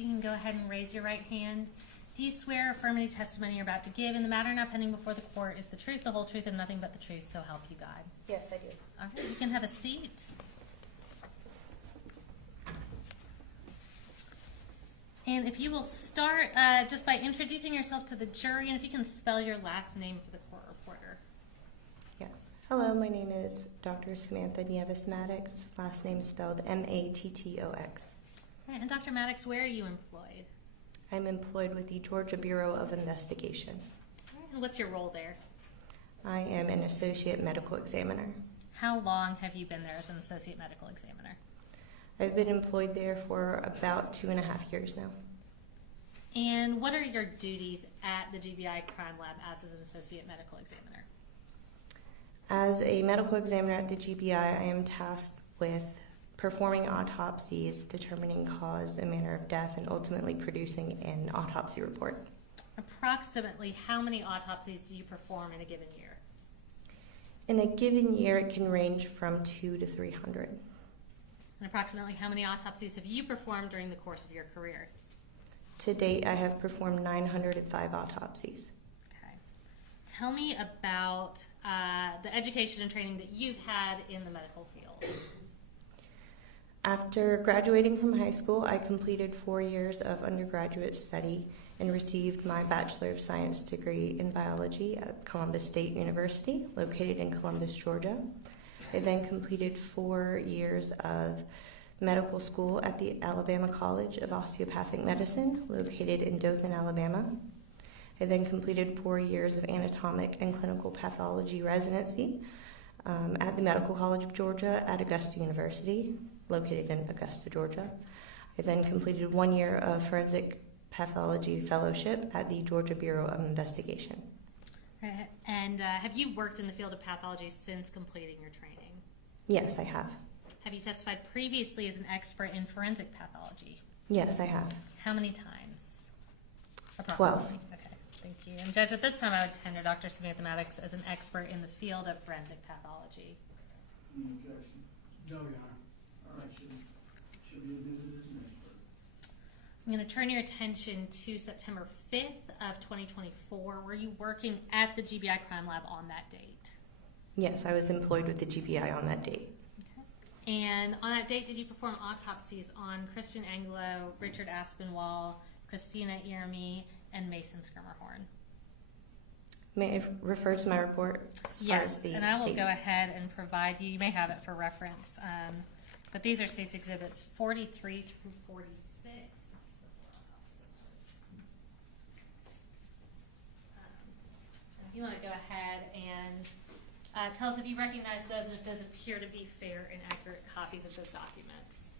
you can go ahead and raise your right hand. Do you swear or affirm any testimony you're about to give in the matter now pending before the court is the truth, the whole truth, and nothing but the truth, so help you God? Yes, I do. All right, you can have a seat. And if you will start just by introducing yourself to the jury, and if you can spell your last name for the court reporter. Yes. Hello, my name is Dr. Samantha Mattox. Last name spelled Mattox. All right, and Dr. Mattox, where are you employed? I'm employed with the Georgia Bureau of Investigation. All right, and what's your role there? I am an associate medical examiner. How long have you been there as an associate medical examiner? I've been employed there for about 2.5 years now. And what are your duties at the GBI Crime Lab as an associate medical examiner? As a medical examiner at the GBI, I am tasked with performing autopsies, determining cause and manner of death, and ultimately producing an autopsy report. Approximately how many autopsies do you perform in a given year? In a given year, it can range from 200 to 300. And approximately how many autopsies have you performed during the course of your career? To date, I have performed 905 autopsies. Okay. Tell me about the education and training that you've had in the medical field. After graduating from high school, I completed 4 years of undergraduate study and received my Bachelor of Science degree in biology at Columbus State University, located in Columbus, Georgia. I then completed 4 years of medical school at the Alabama College of Osteopathic Medicine, located in Dothan, Alabama. I then completed 4 years of anatomic and clinical pathology residency at the Medical College of Georgia at Augusta University, located in Augusta, Georgia. I then completed 1 year of forensic pathology fellowship at the Georgia Bureau of Investigation. And have you worked in the field of pathology since completing your training? Yes, I have. Have you testified previously as an expert in forensic pathology? Yes, I have. How many times? 12. Okay, thank you. And Judge, at this time I would tender Dr. Samantha Mattox as an expert in the field of forensic pathology. Any objection? No, Your Honor. All right, should be admitted as an expert. I'm going to turn your attention to September 5th of 2024. Were you working at the GBI Crime Lab on that date? Yes, I was employed with the GBI on that date. Okay. And on that date, did you perform autopsies on Christian Anglo, Richard Aspinwall, Christina Iermy, and Mason Skirmerhorn? May I refer to my report as far as the and I will date? go ahead and provide you may have it for reference, but these are State's Exhibits 43 through 46. If you want to go ahead and tell us if you recognize those and if those appear to be fair and accurate copies of those documents.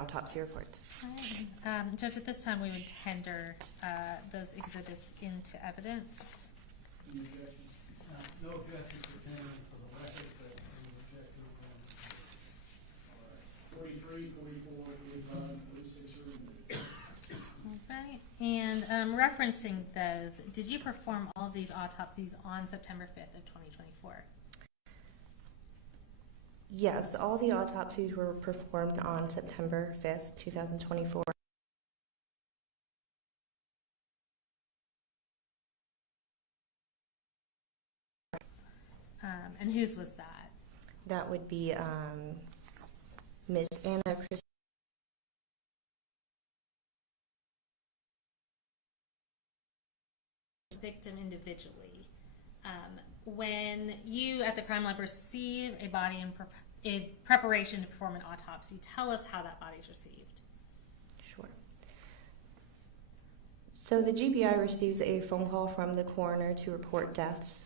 Autopsy reports. Judge, at this time we would tender those exhibits into evidence. Any objection? No objection for tendering for the record, but any objection for, all right, 43, 44, 45, 46 are removed. All right. And referencing those, did you perform all of these autopsies on September 5th of 2024? Yes, all the autopsies were performed on September 5th, 2024. And whose was that? That would be Ms. Anna victim individually. When you at the crime lab receive a body in preparation to perform an autopsy, tell us how that body is received. Sure. So the GBI receives a phone call from the coroner to report deaths.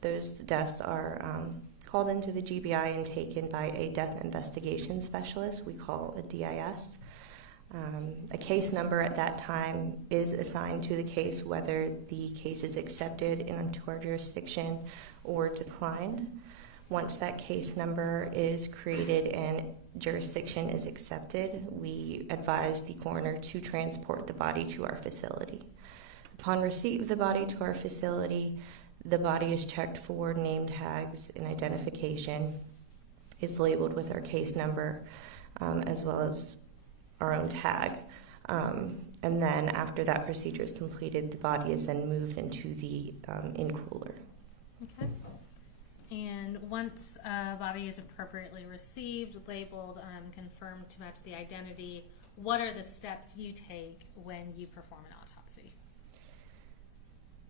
Those deaths are called into the GBI and taken by a death investigation specialist we call a DIS. A case number at that time is assigned to the case, whether the case is accepted into our jurisdiction or declined. Once that case number is created and jurisdiction is accepted, we advise the coroner to transport the body to our facility. Upon receipt of the body to our facility, the body is checked for name tags and identification. It's labeled with our case number, as well as our own tag. And then after that procedure is completed, the body is then moved into the in-cooler. Okay. And once a body is appropriately received, labeled, confirmed to match the identity, what are the steps you take when you perform an autopsy?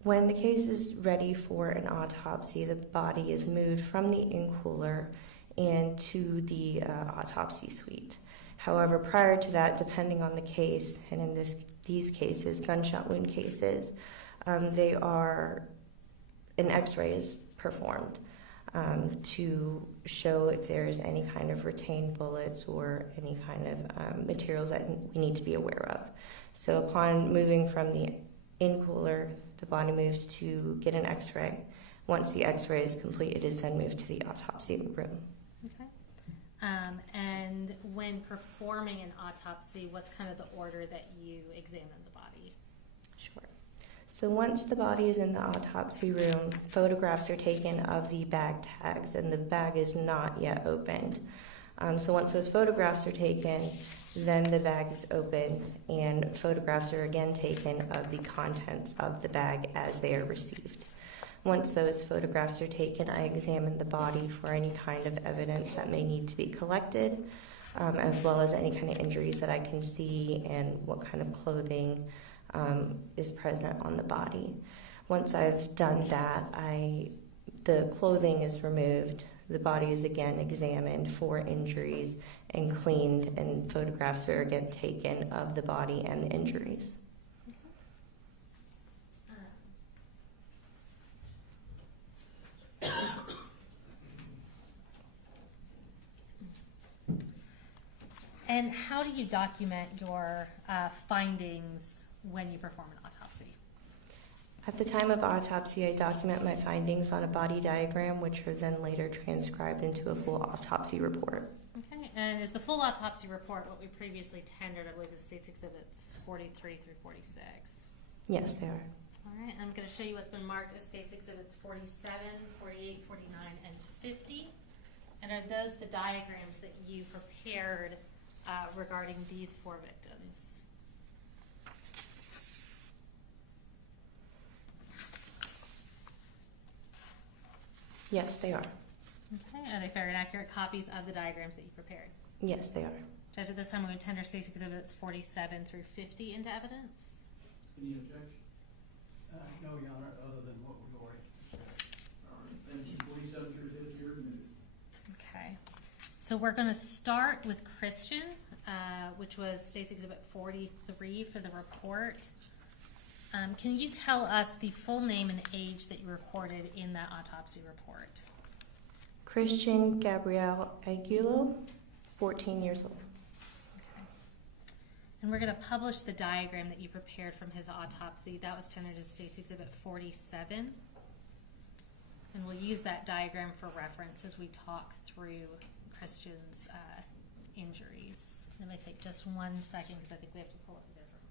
When the case is ready for an autopsy, the body is moved from the in-cooler and to the autopsy suite. However, prior to that, depending on the case, and in these cases, gunshot wound cases, an X-ray is performed to show if there's any kind of retained bullets or any kind of materials that we need to be aware of. So upon moving from the in-cooler, the body moves to get an X-ray. Once the X-ray is complete, it is then moved to the autopsy room. Okay. And when performing an autopsy, what's kind of the order that you examine the body? Sure. So once the body is in the autopsy room, photographs are taken of the bag tags, and the bag is not yet opened. So once those photographs are taken, then the bag is opened, and photographs are again taken of the contents of the bag as they are received. Once those photographs are taken, I examine the body for any kind of evidence that may need to be collected, as well as any kind of injuries that I can see and what kind of clothing is present on the body. Once I've done that, the clothing is removed, the body is again examined for injuries and cleaned, and photographs are again taken of the body and the injuries. And how do you document your findings when you perform an autopsy? At the time of autopsy, I document my findings on a body diagram, which are then later transcribed into a full autopsy report. Okay, and is the full autopsy report what we previously tendered, I believe, is State's Exhibits 43 through 46? Yes, they are. All right, I'm going to show you what's been marked as State's Exhibits 47, 48, 49, and 50. And are those the diagrams that you prepared regarding these 4 victims? Yes, they are. Okay, are they fair and accurate copies of the diagrams that you prepared? Yes, they are. Judge, at this time, we're going to tender State's Exhibits 47 through 50 into evidence. Any objection? No, Your Honor, other than what we've already said. All right, thank you. 47 through 50 are admitted. Okay, so we're going to start with Christian, which was State's Exhibit 43 for the report. Can you tell us the full name and age that you recorded in that autopsy report? Christian Gabriel Aguilo, 14 years old. Okay. And we're going to publish the diagram that you prepared from his autopsy. That was tendered as State's Exhibit 47. And we'll use that diagram for reference as we talk through Christian's injuries. It may take just 1 second because I think we have to pull up a different program.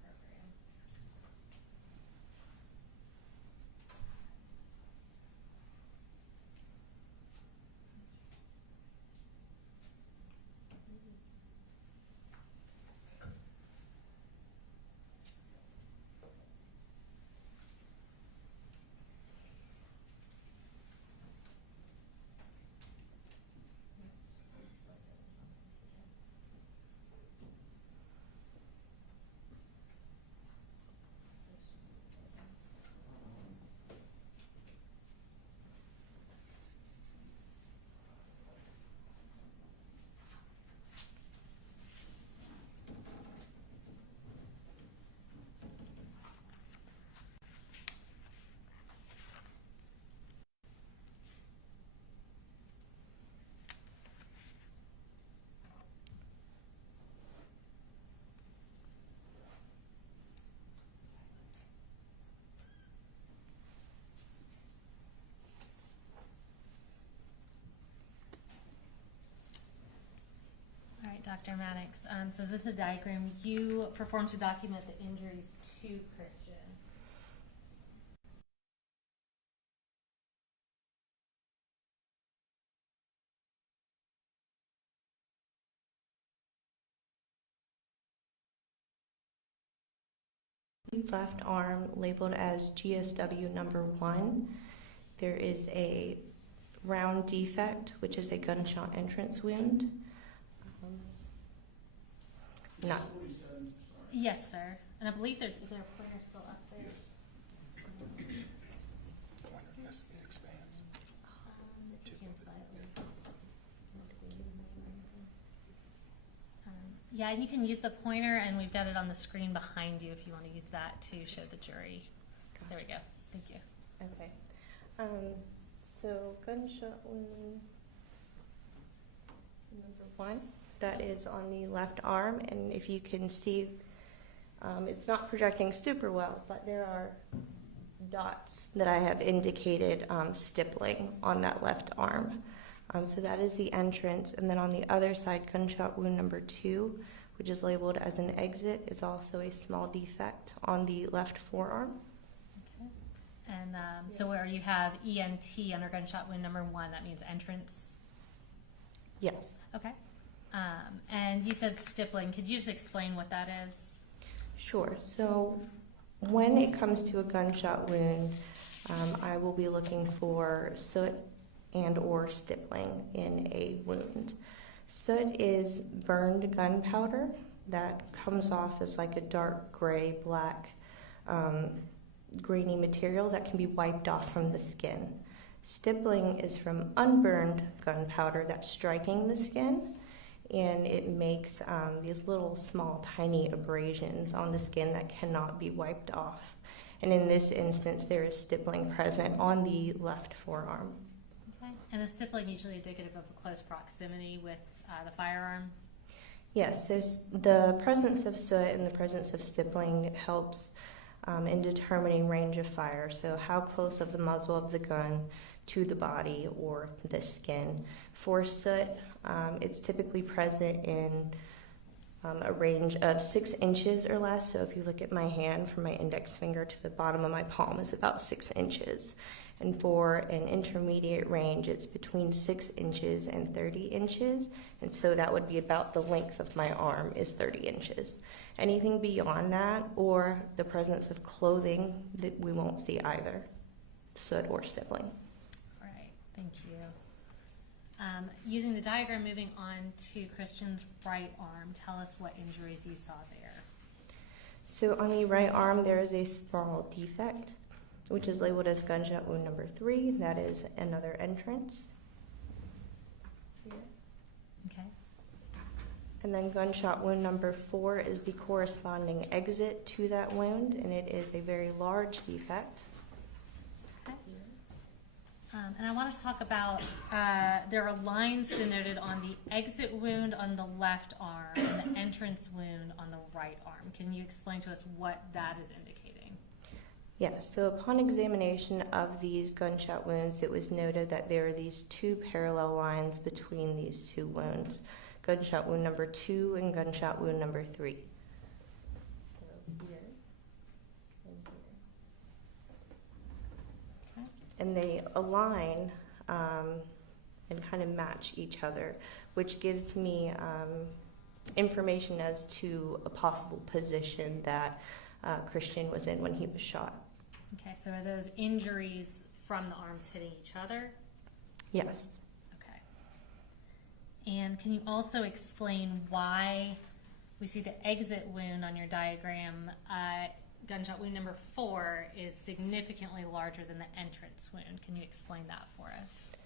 Dr. Mattox. So this is a diagram you performed to document the injuries to Christian. Left arm labeled as GSW number 1. There is a round defect, which is a gunshot entrance wound. Not 47, sorry. Yes, sir. And I believe is there a pointer still up there? Yes. Pointer, yes, it expands. If you can slightly. Yeah, and you can use the pointer, and we've got it on the screen behind you if you want to use that to show the jury. There we go. Thank you. Okay. So gunshot wound number 1, that is on the left arm, and if you can see, it's not projecting super well, but there are dots that I have indicated stippling on that left arm. So that is the entrance, and then on the other side, gunshot wound number 2, which is labeled as an exit, is also a small defect on the left forearm. Okay. And so where you have ENT under gunshot wound number 1, that means entrance. Yes. Okay. And you said stippling. Could you just explain what that is? Sure. So when it comes to a gunshot wound, I will be looking for soot and or stippling in a wound. Soot is burned gunpowder that comes off as like a dark gray, black, grainy material that can be wiped off from the skin. Stippling is from unburned gunpowder that's striking the skin, and it makes these little small tiny abrasions on the skin that cannot be wiped off. And in this instance, there is stippling present on the left forearm. Okay. And is stippling usually indicative of a close proximity with the firearm? Yes, so the presence of soot and the presence of stippling helps in determining range of fire. So how close of the muzzle of the gun to the body or the skin. For soot, it's typically present in a range of 6 inches or less. So if you look at my hand, from my index finger to the bottom of my palm is about 6 inches. And for an intermediate range, it's between 6 inches and 30 inches. And so that would be about the length of my arm is 30 inches. Anything beyond that, or the presence of clothing, that we won't see either, soot or stippling. All right, thank you. Using the diagram, moving on to Christian's right arm, tell us what injuries you saw there. So on the right arm, there is a small defect, which is labeled as gunshot wound number 3. That is another entrance. Here. Okay. And then gunshot wound number 4 is the corresponding exit to that wound, and it is a very large defect. Okay. And I want to talk about, there are lines denoted on the exit wound on the left arm and the entrance wound on the right arm. Can you explain to us what that is indicating? Yes, so upon examination of these gunshot wounds, it was noted that there are these 2 parallel lines between these 2 wounds, gunshot wound number 2 and gunshot wound number 3. So here and here. Okay. And they align and kind of match each other, which gives me information as to a possible position that Christian was in when he was shot. Okay, so are those injuries from the arms hitting each other? Yes. Okay. And can you also explain why we see the exit wound on your diagram, gunshot wound number 4, is significantly larger than the entrance wound? Can you explain that for us?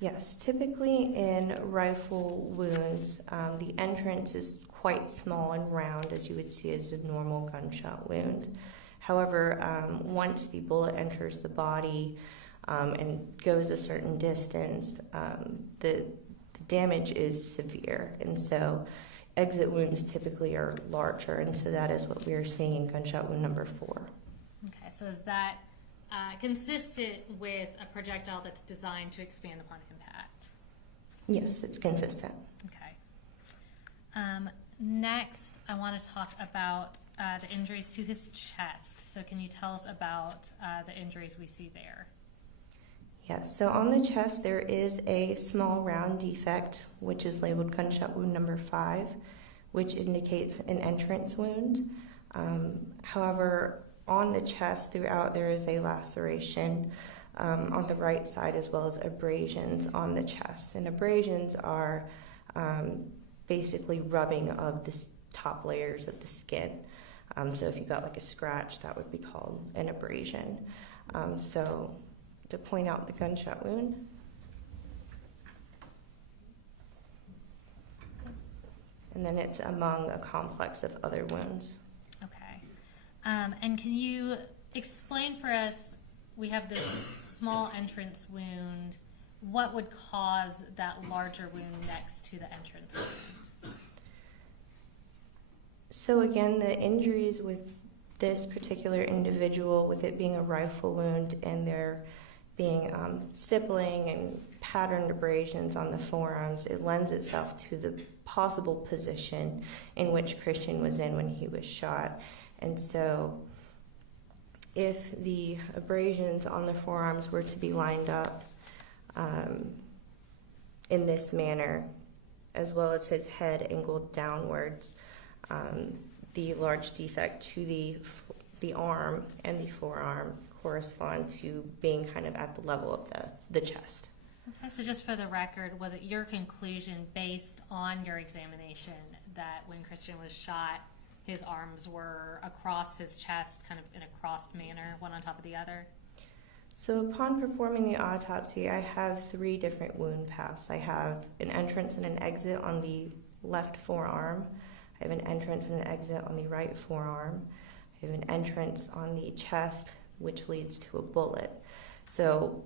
Yes, typically in rifle wounds, the entrance is quite small and round, as you would see as a normal gunshot wound. However, once the bullet enters the body and goes a certain distance, the damage is severe, and so exit wounds typically are larger, and so that is what we are seeing in gunshot wound number 4. Okay, so is that consistent with a projectile that's designed to expand upon impact? Yes, it's consistent. Okay. Next, I want to talk about the injuries to his chest. So can you tell us about the injuries we see there? Yes, so on the chest there is a small round defect, which is labeled gunshot wound number 5, which indicates an entrance wound. However, on the chest throughout there is a laceration on the right side, as well as abrasions on the chest. And abrasions are basically rubbing of the top layers of the skin. So if you got like a scratch, that would be called an abrasion. So to point out the gunshot wound. And then it's among a complex of other wounds. Okay. And can you explain for us, we have this small entrance wound. What would cause that larger wound next to the entrance wound? So again, the injuries with this particular individual, with it being a rifle wound and there being stippling and patterned abrasions on the forearms, it lends itself to the possible position in which Christian was in when he was shot. And so if the abrasions on the forearms were to be lined up in this manner, as well as his head angled downwards, the large defect to the arm and the forearm correspond to being kind of at the level of the chest. Okay, so just for the record, was it your conclusion based on your examination that when Christian was shot, his arms were across his chest, kind of in a crossed manner, one on top of the other? So upon performing the autopsy, I have 3 different wound paths. I have an entrance and an exit on the left forearm. I have an entrance and an exit on the right forearm. I have an entrance on the chest, which leads to a bullet. So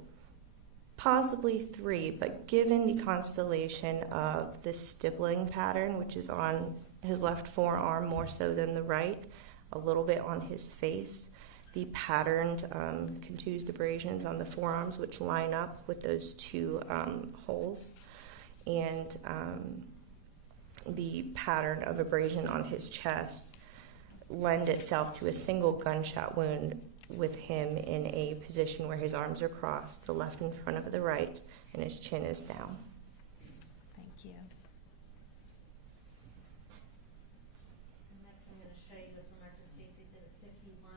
possibly 3, but given the constellation of the stippling pattern, which is on his left forearm more so than the right, a little bit on his face, the patterned contused abrasions on the forearms, which line up with those 2 holes, and the pattern of abrasion on his chest lend itself to a single gunshot wound with him in a position where his arms are crossed, the left in front of the right, and his chin is down. Thank you. And next I'm going to show you this one, Marked States Exhibit 51.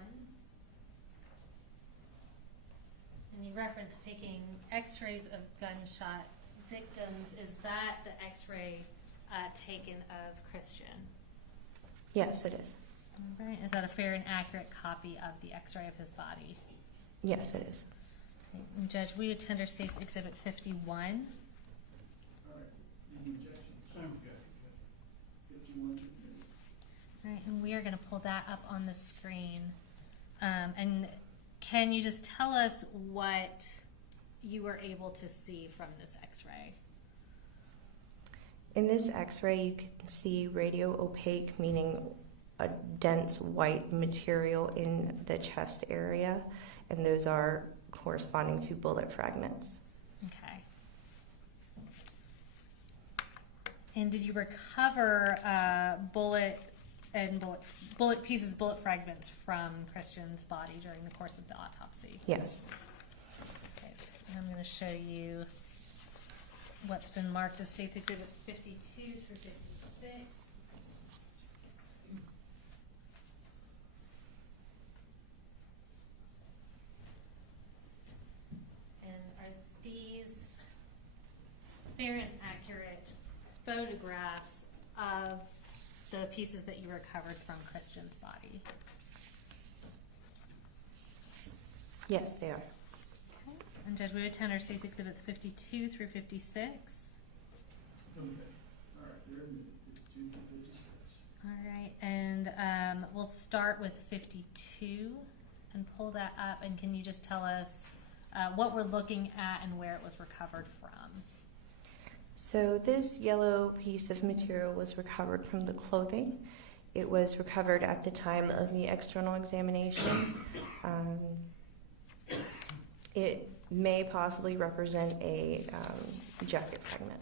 And you referenced taking x-rays of gunshot victims. Is that the x-ray taken of Christian? Yes, it is. All right. Is that a fair and accurate copy of the x-ray of his body? Yes, it is. Okay. And Judge, we would tender States Exhibit 51. All right, any objection? Same objection. 51. All right, and we are going to pull that up on the screen. And can you just tell us what you were able to see from this x-ray? In this x-ray, you can see radio opaque, meaning a dense white material in the chest area, and those are corresponding to bullet fragments. Okay. And did you recover bullet fragments from Christian's body during the course of the autopsy? Yes. Okay. And I'm going to show you what's been marked as States Exhibits 52 through 56. And are these fair and accurate photographs of the pieces that you recovered from Christian's body? Yes, they are. And Judge, we would tender States Exhibits 52 through 56. Okay, all right, they're in the 52 to 56. All right, and we'll start with 52 and pull that up. And can you just tell us what we're looking at and where it was recovered from? So this yellow piece of material was recovered from the clothing. It was recovered at the time of the external examination. It may possibly represent a jacket fragment.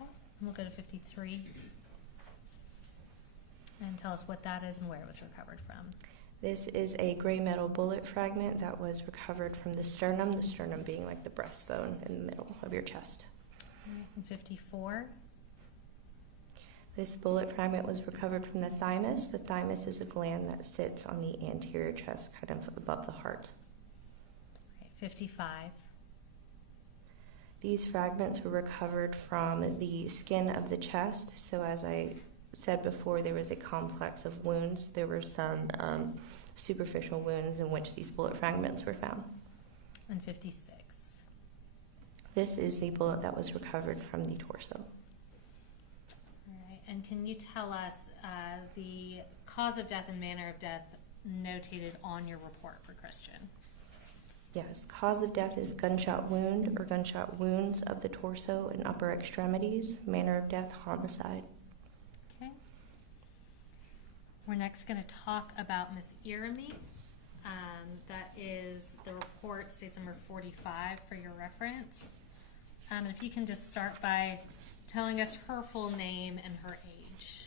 Okay. We'll go to 53. And tell us what that is and where it was recovered from. This is a gray metal bullet fragment that was recovered from the sternum being like the breastbone in the middle of your chest. And 54. This bullet fragment was recovered from the thymus. The thymus is a gland that sits on the anterior chest, kind of above the heart. 55. These fragments were recovered from the skin of the chest. So as I said before, there was a complex of wounds. There were some superficial wounds in which these bullet fragments were found. And 56. This is the bullet that was recovered from the torso. All right. And can you tell us the cause of death and manner of death notated on your report for Christian? Yes, cause of death is gunshot wound or gunshot wounds of the torso and upper extremities. Manner of death, homicide. Okay. We're next going to talk about Miss Irami. That is the report, states number 45 for your reference. If you can just start by telling us her full name and her age.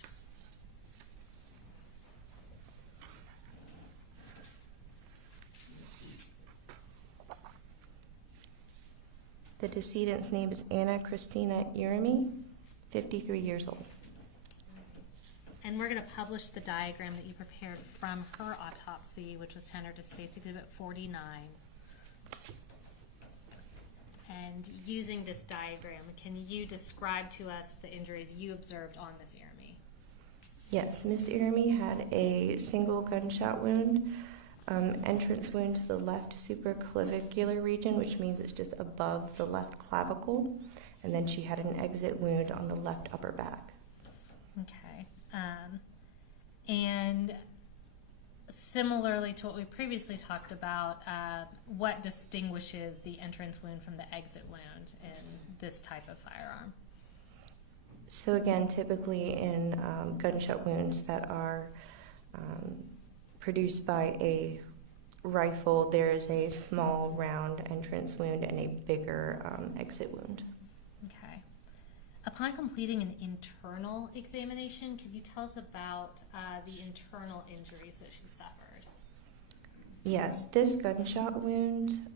The decedent's name is Anna Christina Irami, 53 years old. And we're going to publish the diagram that you prepared from her autopsy, which was tendered to State's Exhibit 49. And using this diagram, can you describe to us the injuries you observed on Miss Irami? Yes, Ms. Irami had a single gunshot wound, entrance wound to the left supraclavicular region, which means it's just above the left clavicle, and then she had an exit wound on the left upper back. Okay. And similarly to what we previously talked about, what distinguishes the entrance wound from the exit wound in this type of firearm? So again, typically in gunshot wounds that are produced by a rifle, there is a small round entrance wound and a bigger exit wound. Okay. Upon completing an internal examination, could you tell us about the internal injuries that she suffered? Yes, this gunshot wound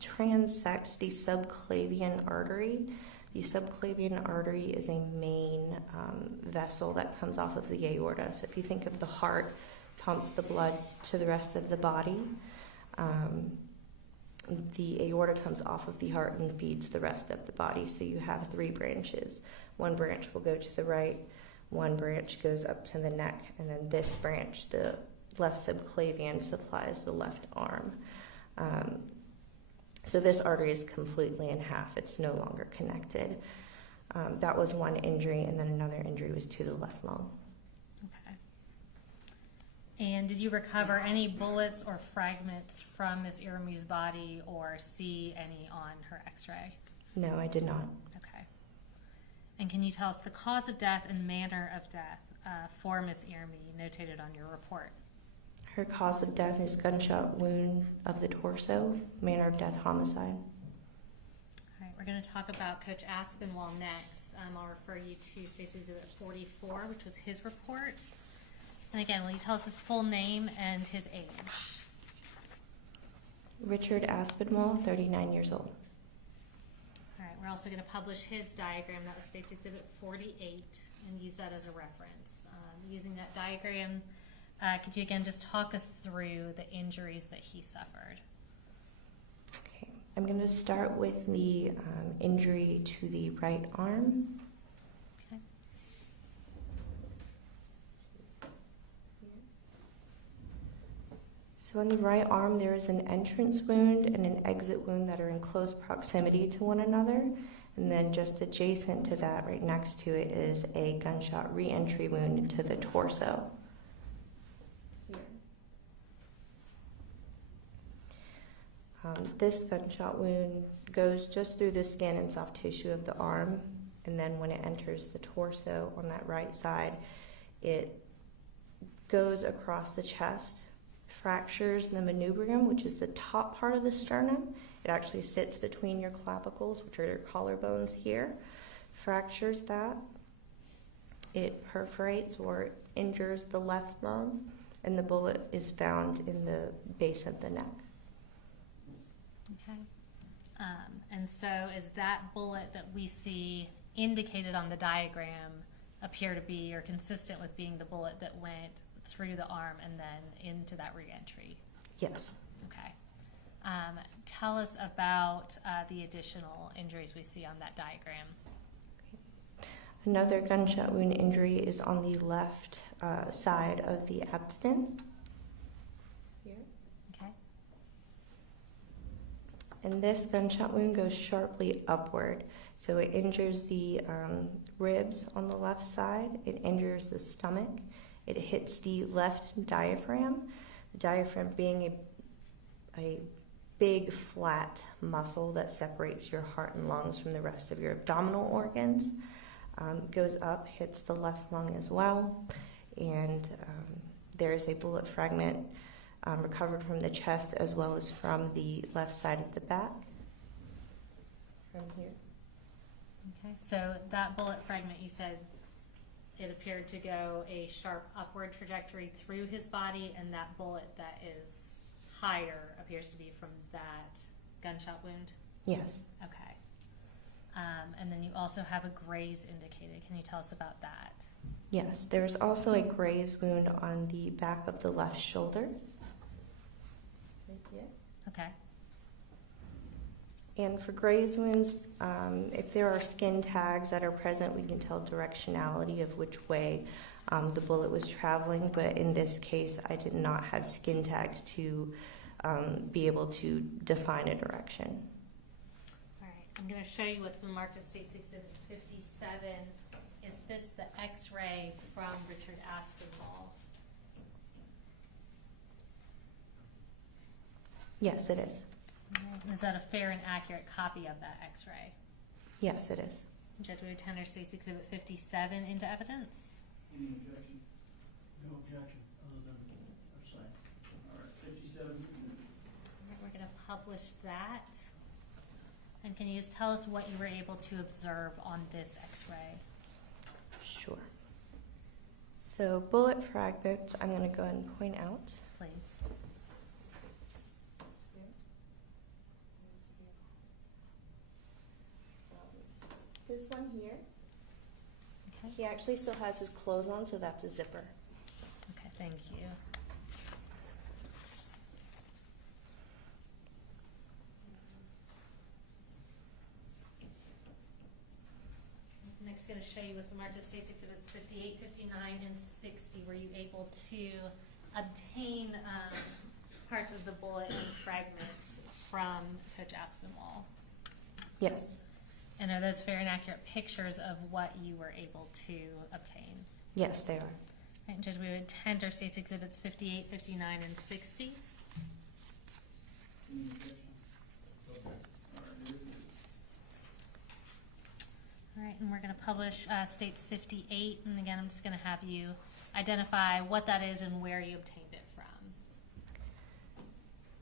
transects the subclavian artery. The subclavian artery is a main vessel that comes off of the aorta. So if you think of the heart, pumps the blood to the rest of the body. The aorta comes off of the heart and feeds the rest of the body. So you have three branches. One branch will go to the right, one branch goes up to the neck, and then this branch, the left subclavian, supplies the left arm. So this artery is completely in half. It's no longer connected. That was one injury, and then another injury was to the left lung. Okay. And did you recover any bullets or fragments from Miss Irami's body or see any on her x-ray? No, I did not. Okay. And can you tell us the cause of death and manner of death for Miss Irami notated on your report? Her cause of death is gunshot wound of the torso. Manner of death, homicide. All right, we're going to talk about Coach Aspinwall next. I'll refer you to State's Exhibit 44, which was his report. And again, will you tell us his full name and his age? Richard Aspinwall, 39 years old. All right, we're also going to publish his diagram. That was State's Exhibit 48, and use that as a reference. Using that diagram, could you again just talk us through the injuries that he suffered? Okay, I'm going to start with the injury to the right arm. Okay. So on the right arm, there is an entrance wound and an exit wound that are in close proximity to one another. And then just adjacent to that, right next to it, is a gunshot re-entry wound into the torso. This gunshot wound goes just through the skin and soft tissue of the arm, and then when it enters the torso on that right side, it goes across the chest, fractures the manubrium, which is the top part of the sternum. It actually sits between your clavicles, which are your collarbones here, fractures that, It perforates or injures the left lung, and the bullet is found in the base of the neck. Okay. And so is that bullet that we see indicated on the diagram appear to be or consistent with being the bullet that went through the arm and then into that reentry? Yes. Okay. Tell us about the additional injuries we see on that diagram. Another gunshot wound injury is on the left side of the abdomen. Here. Okay. And this gunshot wound goes sharply upward. So it injures the ribs on the left side. It injures the stomach. It hits the left diaphragm. The diaphragm being a big flat muscle that separates your heart and lungs from the rest of your abdominal organs. Goes up, hits the left lung as well, and there is a bullet fragment recovered from the chest as well as from the left side of the back. From here. Okay. So that bullet fragment, you said it appeared to go a sharp upward trajectory through his body, and that bullet that is higher appears to be from that gunshot wound? Yes. Okay. And then you also have a graze indicated. Can you tell us about that? Yes, there's also a graze wound on the back of the left shoulder. Right here. Okay. And for graze wounds, if there are skin tags that are present, we can tell directionality of which way the bullet was traveling. But in this case, I did not have skin tags to be able to define a direction. All right. I'm going to show you what's been marked as State's Exhibit 57. Is this the X-ray from Richard Aspinwall? Yes, it is. Is that a fair and accurate copy of that X-ray? Yes, it is. Judge, we would tender State's Exhibit 57 into evidence. Any objection? No objection, other than our side. All right, 57 is submitted. All right, we're going to publish that. And can you just tell us what you were able to observe on this X-ray? Sure. So bullet fragments, I'm going to go ahead and point out. Please. This one here, Okay. he actually still has his clothes on, so that's a zipper. Okay, thank you. Next, going to show you with the marked as State's Exhibits 58, 59, and 60. Were you able to obtain parts of the bullet and fragments from Coach Aspinwall? Yes. And are those fair and accurate pictures of what you were able to obtain? Yes, they are. Right, Judge, we would tender State's Exhibits 58, 59, and 60. Any objection? Okay. All right, here it is. All right, and we're going to publish States 58, and again, I'm just going to have you identify what that is and where you obtained it from.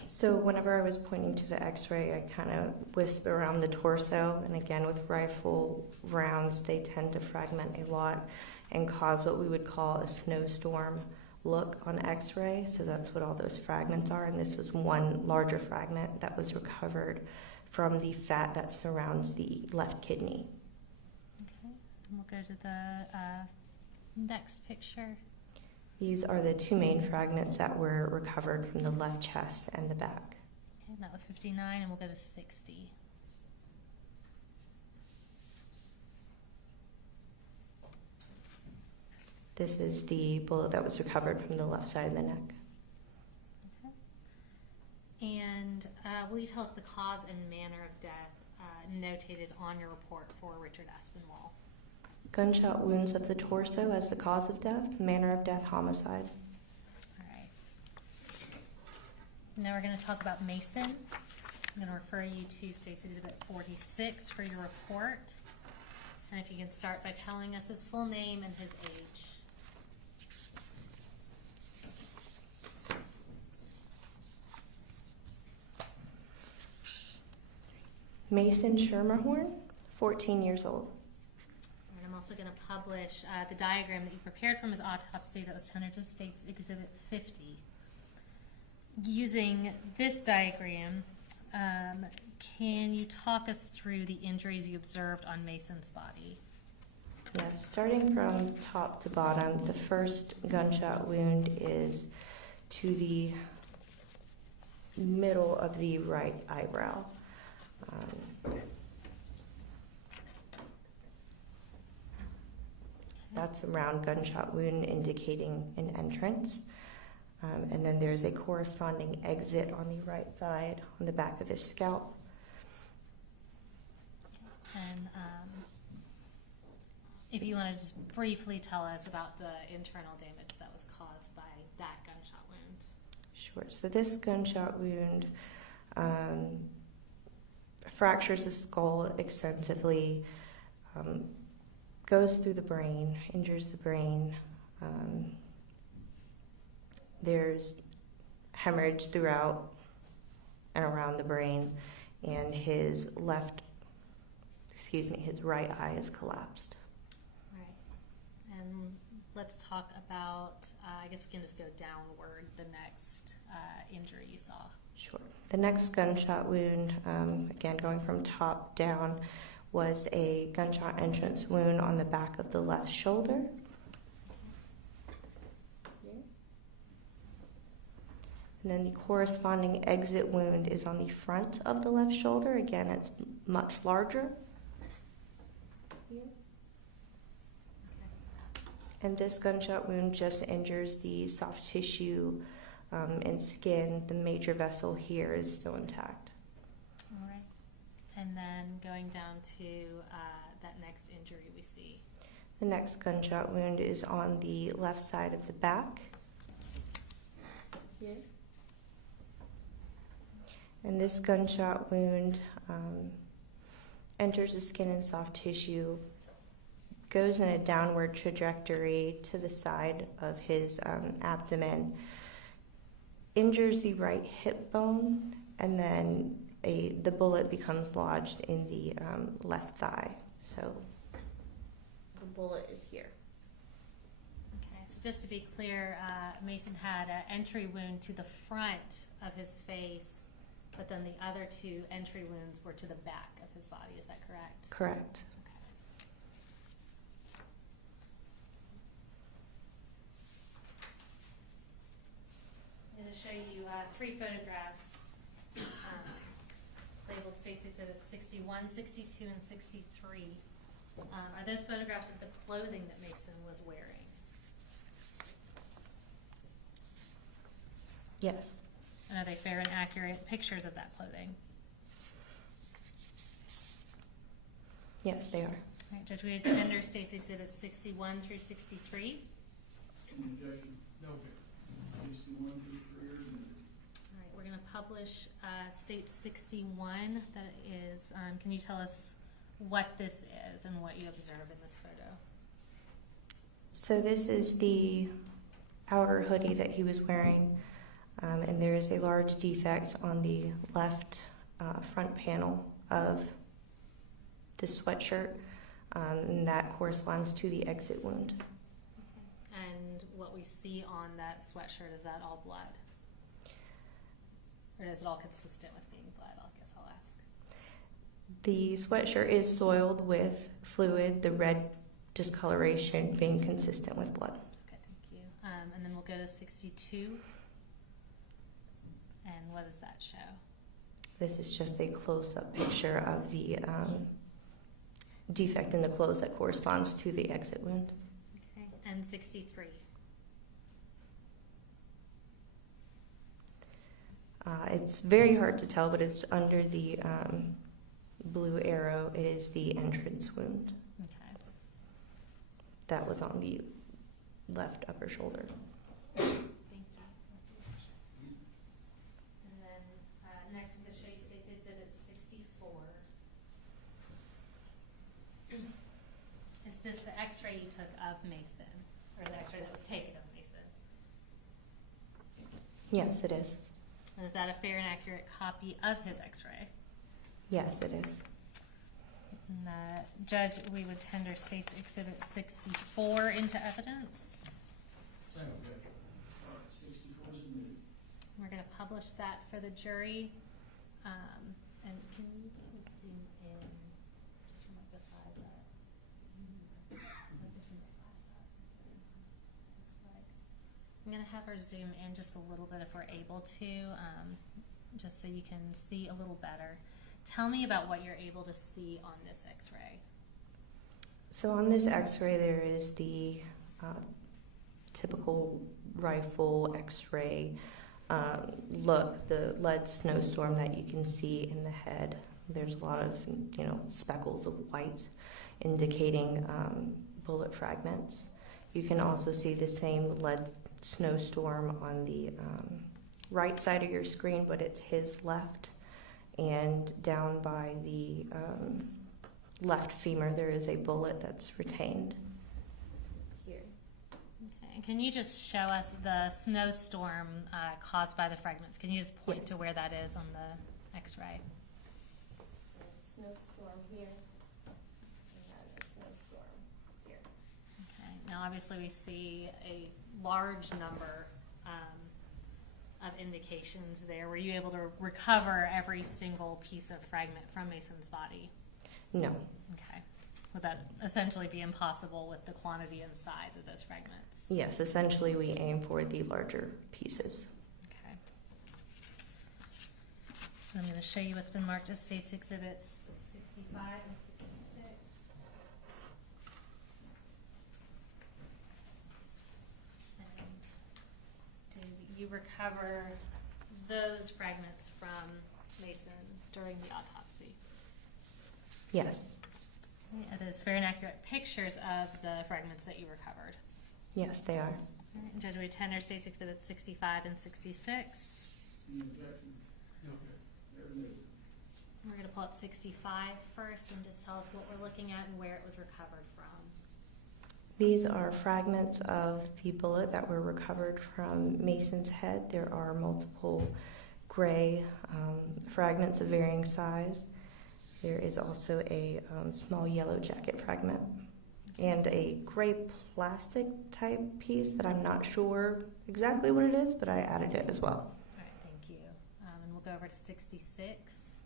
So whenever I was pointing to the x-ray, I kind of wisp around the torso, and again, with rifle rounds, they tend to fragment a lot and cause what we would call a snowstorm look on x-ray, so that's what all those fragments are, and this was one larger fragment that was recovered from the fat that surrounds the left kidney. Okay, and we'll go to the next picture. These are the two main fragments that were recovered from the left chest and the back. Okay, and that was 59, and we'll go to 60. This is the bullet that was recovered from the left side of the neck. Okay. And will you tell us the cause and manner of death notated on your report for Richard Aspinwall? Gunshot wounds of the torso as the cause of death, manner of death, homicide. All right. Now we're going to talk about Mason. I'm going to refer you to State's Exhibit 46 for your report. And if you can start by telling us his full name and his age. Mason Schermerhorn, 14 years old. And I'm also going to publish the diagram that you prepared from his autopsy that was tendered to State's Exhibit 50. Using this diagram, can you talk us through the injuries you observed on Mason's body? Yes, starting from top to bottom, the first gunshot wound is to the middle of the right eyebrow. That's a round gunshot wound indicating an entrance. And then there's a corresponding exit on the right side on the back of his scalp. And if you want to just briefly tell us about the internal damage that was caused by that gunshot wound. Sure. So this gunshot wound fractures the skull extensively, goes through the brain, injures the brain. There's hemorrhage throughout and around the brain, and his right eye is collapsed. Right. And let's talk about, I guess we can just go downward, the next injury you saw. Sure. The next gunshot wound, again going from top down, was a gunshot entrance wound on the back of the left shoulder. And then the corresponding exit wound is on the front of the left shoulder. Again, it's much larger. And this gunshot wound just injures the soft tissue and skin. The major vessel here is still intact. All right. And then going down to that next injury we see. The next gunshot wound is on the left side of the back. Here. And this gunshot wound enters the skin and soft tissue, goes in a downward trajectory to the side of his abdomen, injures the right hip bone, and then the bullet becomes lodged in the left thigh. So the bullet is here. Okay, so just to be clear, Mason had an entry wound to the front of his face, but then the other two entry wounds were to the back of his body. Is that correct? Correct. I'm going to show you 3 photographs labeled States Exhibits 61, 62, and 63. Are those photographs of the clothing that Mason was wearing? Yes. And are they fair and accurate pictures of that clothing? Yes, they are. All right, Judge, we tender States Exhibits 61 through 63. Any objection? No objection. 61 through 3 are admitted. All right, we're going to publish State 61. That is, can you tell us what this is and what you observe in this photo? So this is the outer hoodie that he was wearing, and there is a large defect on the left front panel of the sweatshirt, and that corresponds to the exit wound. Okay. And what we see on that sweatshirt, is that all blood? Or is it all consistent with being blood? I guess I'll ask. The sweatshirt is soiled with fluid, the red discoloration being consistent with blood. Okay, thank you. And then we'll go to 62. And what does that show? This is just a close-up picture of the defect in the clothes that corresponds to the exit wound. Okay, and 63. It's very hard to tell, but it's under the blue arrow. It is the entrance wound Okay. that was on the left upper shoulder. Thank you. And then next I'm going to show you States Exhibit 64. Is this the x-ray you took of Mason? Or the x-ray that was taken of Mason? Yes, it is. And is that a fair and accurate copy of his x-ray? Yes, it is. And, Judge, we would tender State's Exhibit 64 into evidence. Same objection. All right, 64 submitted. We're gonna publish that for the jury. And can you zoom in just from like the thighs up? Like just from the thighs up. His legs. I'm gonna have her zoom in just a little bit if we're able to, just so you can see a little better. Tell me about what you're able to see on this x-ray. So on this x-ray, there is the typical rifle x-ray look, the lead snowstorm that you can see in the head. There's a lot of, speckles of white indicating bullet fragments. You can also see the same lead snowstorm on the right side of your screen, but it's his left. And down by the left femur, there is a bullet that's retained. Here. Okay, and can you just show us the snowstorm caused by the fragments? Can you just point Yes. to where that is on the x-ray? Snowstorm here. We have a snowstorm here. Okay, now obviously we see a large number of indications there. Were you able to recover every single piece of fragment from Mason's body? No. Okay. Would that essentially be impossible with the quantity and size of those fragments? Yes, essentially we aim for the larger pieces. Okay. I'm going to show you what's been marked as State's Exhibits 65 and 66. And did you recover those fragments from Mason during the autopsy? Yes. Are those fair and accurate pictures of the fragments that you recovered? Yes, they are. All right, Judge, we tender State's Exhibits 65 and 66. Any objection? No. They're removed. We're going to pull up 65 first and just tell us what we're looking at and where it was recovered from. These are fragments of the bullet that were recovered from Mason's head. There are multiple gray fragments of varying size. There is also a small yellow jacket fragment and a gray plastic type piece that I'm not sure exactly what it is, but I added it as well. All right, thank you. And we'll go over to 66.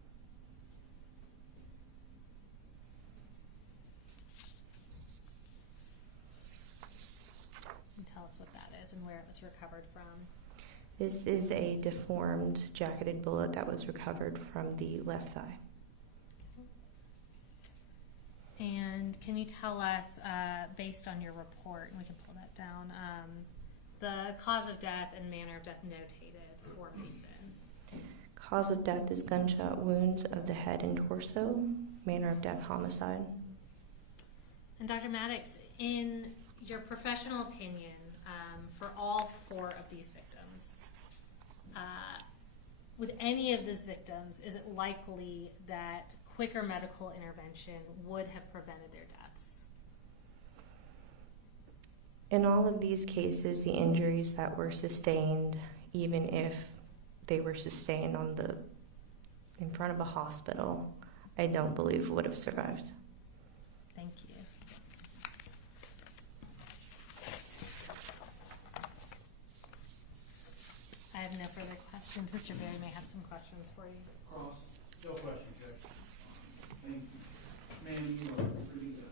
And tell us what that is and where it was recovered from. This is a deformed jacketed bullet that was recovered from the left thigh. And can you tell us, based on your report, and we can pull that down, the cause of death and manner of death notated for Mason? Cause of death is gunshot wounds of the head and torso. Manner of death, homicide. And Dr. Mattox, in your professional opinion, for all 4 of these victims, with any of these victims, is it likely that quicker medical intervention would have prevented their deaths? In all of these cases, the injuries that were sustained, even if they were sustained in front of a hospital, I don't believe would have survived. Thank you. I have no further questions. Mr. Berry may have some questions for you. Cross. No question, Judge. Thank you. Ma'am, you are free to go.